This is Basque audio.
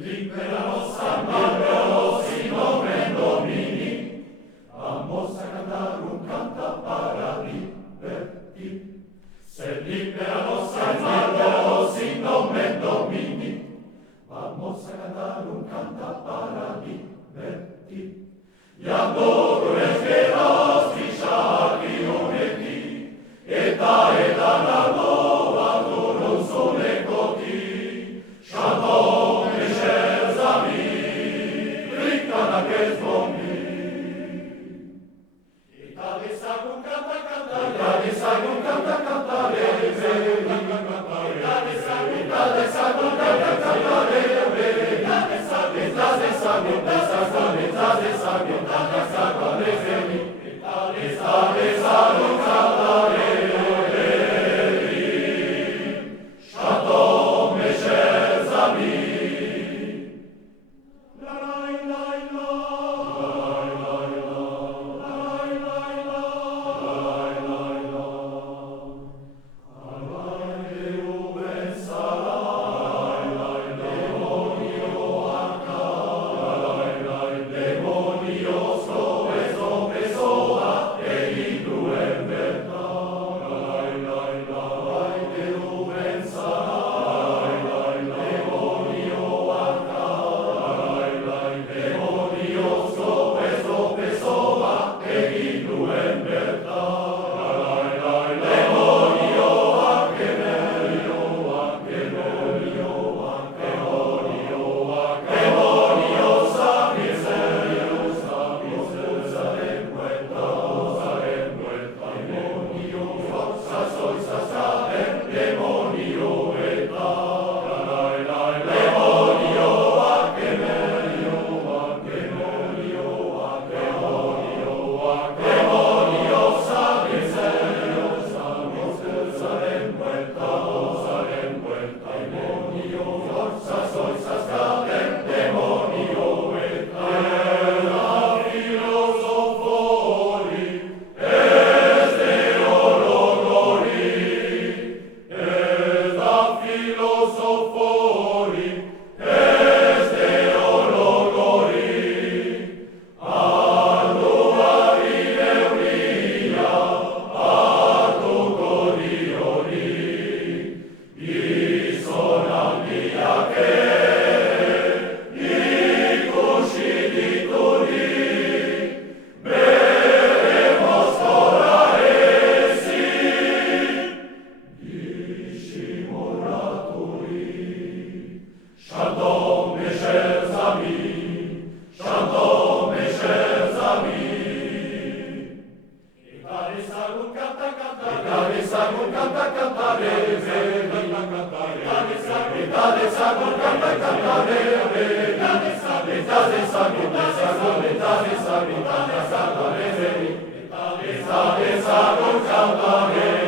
Liberanos San Pablo, sin nombre Domini. Vamos a cantar un canto para divertir. Se liberanos San Pablo, sin nombre Domini. Vamos a cantar un canto para divertir. Y a todos les veros brillati uneti, eta la nova non sole coti. Shalom, mes chers amis, ricana che zvomi. Itali sagun canta cantare, Itali sagun canta cantare, Itali sagun canta cantare, Itali sagun cantare,